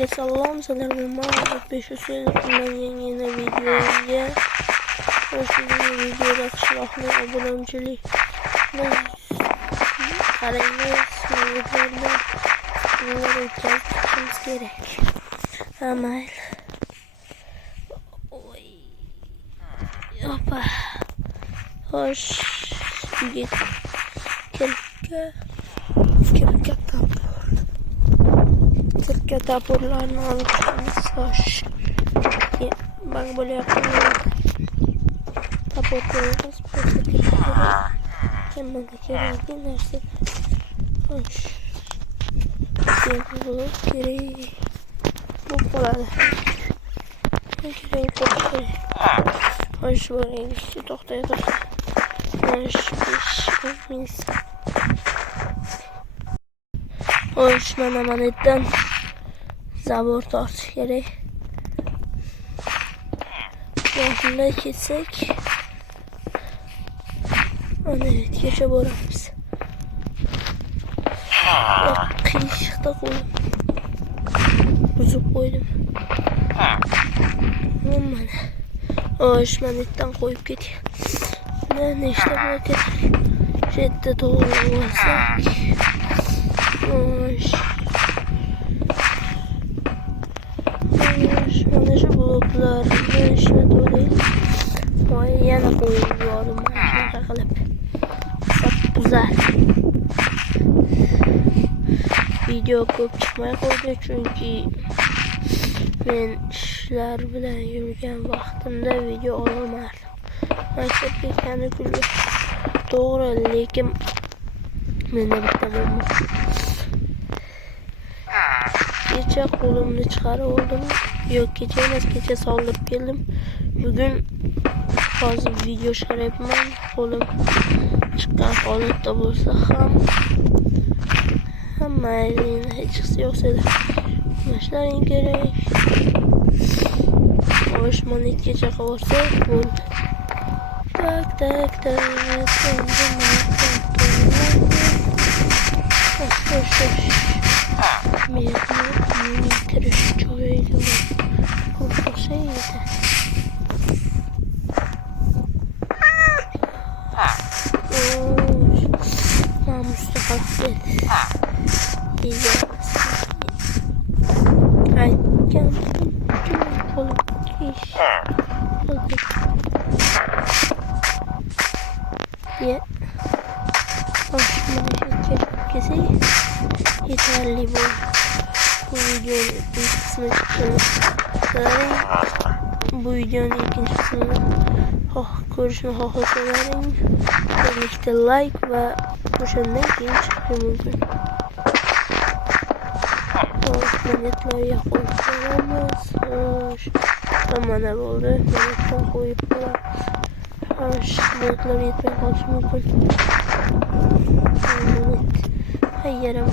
Hammaga salom, sizlarga ma'lumot berishingiz yeni videoga o'shunday videoda qishloqning obunachilikni qaraymiz. Videolarda bunlar o'tkazishimiz kerak. Mayli. Oy. Yopa. Xo'sh, kirka tapurlarni olib chiqamiz. Xo'sh. Bak bo'lyapti. Tapur qo'yamiz. Hammaga kerakli narsa. Xo'sh. Kerak. Bu qoladi. Kerak. Xo'sh, bo'ling. To'xtay. Xo'sh, mana manetdan zabor tortish kerak. Yo'lda ketsak, ana yetgacha boramiz. Qiyshiqda qo'ydim. Buzib qo'ydim. Mana. Xo'sh, manetdan qo'yib ketdik. Nechta bo'lib ketdik? 7 to'g'ri olsak. Xo'sh. Mana shu bloklarni ishlatib yana qo'yib yubordim. Shunaqa qilib. Sapbuzar. Video ko'p chiqmay qoldi chunki men ishlar bilan yurgan vaqtimda video ololmadim. Maktabga ketgani kulgu to'g'ri, lekin menda bitta bo'lmadi. Kecha qo'limni chiqarib oldim. Yo'q, kecha emas, kecha soldirib keldim. Bugun hozir video chiqaryapman. Qo'lim chiqqan holatda bo'lsa ham mayli, hech qisi yo'q sizlar. Mashlaring kerak. Xo'sh, monetgacha qavorsak bo'ldi. Tak. Men kirish joyiga qo'shsa edi. Mustaqil edi. Aytgan qo'lim kish. Yeterli bu. Bu videonun ilk kısmı bu videonun ikinci kısmını ko'rishni xohlasangiz birlikte like ve o'shandan keyin chiqishi mumkin. Monetlarga qo'yib qo'yamiz. Mana bo'ldi. Monetdan qo'yib qo'yamiz. Monetlar yetmay qolishi mumkin. Hayyaram.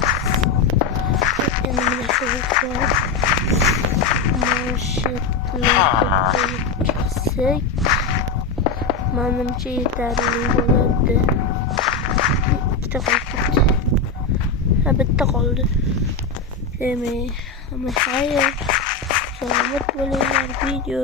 Endi mana shu chiqsak, menimcha yetarli bo'ladi. Ikkita qoldi. Bitta qoldi. Demak, hamma xayr. Salomat bo'linglar. Video